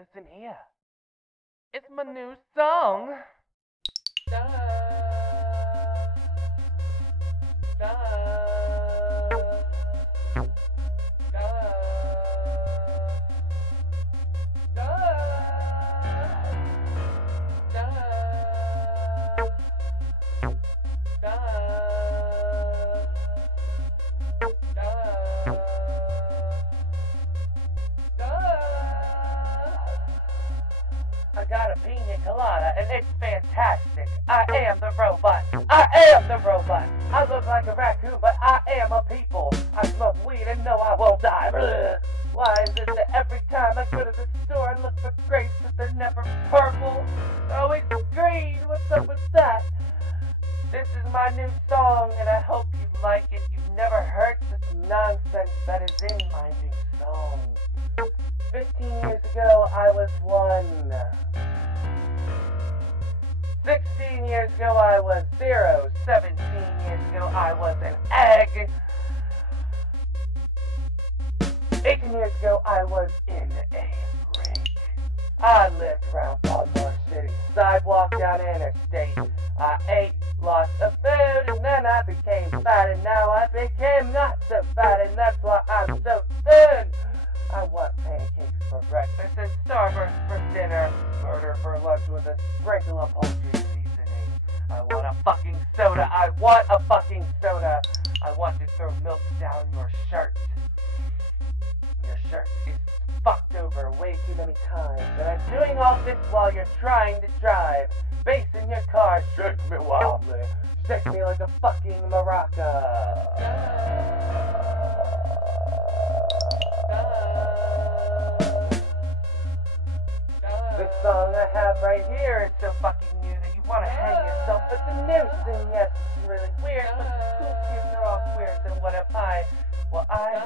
Listen here. It's my new song. Da, da, da, da, I got a pina colada and it's fantastic. I am the robot. I am the robot. I look like a raccoon, but I am a people. I smoke weed and no, I won't die. Blech. Why is it that every time I go to the store I look for grapes, but they're never purple? They're always green. What's up with that? This is my new song, and I hope you like it. You've never heard such nonsense that is in my new song. 15 years ago, I was 1. 16 years ago, I was 0. 17 years ago, I was an egg. 18 years ago, I was in a rake. I lived around Baltimore City, sidewalk down interstate. I ate lots of food, and then I became fat, and now I became not so fat, and that's why I'm so thin. I want pancakes for breakfast and Starburst for dinner, murder for lunch with a sprinkle of poultry seasoning. I want a fucking soda. I want a fucking soda. I want to throw milk down your shirt. Your shirt is fucked over way too many times, and I'm doing all this while you're trying to drive. Bass in your car, shake me wildly, shake me like a fucking maraca. This song I have right here is so fucking new that you want to hang yourself at the noose. And yes, it's really weird, but the cool kids are all queer, so what am I? Well, I'm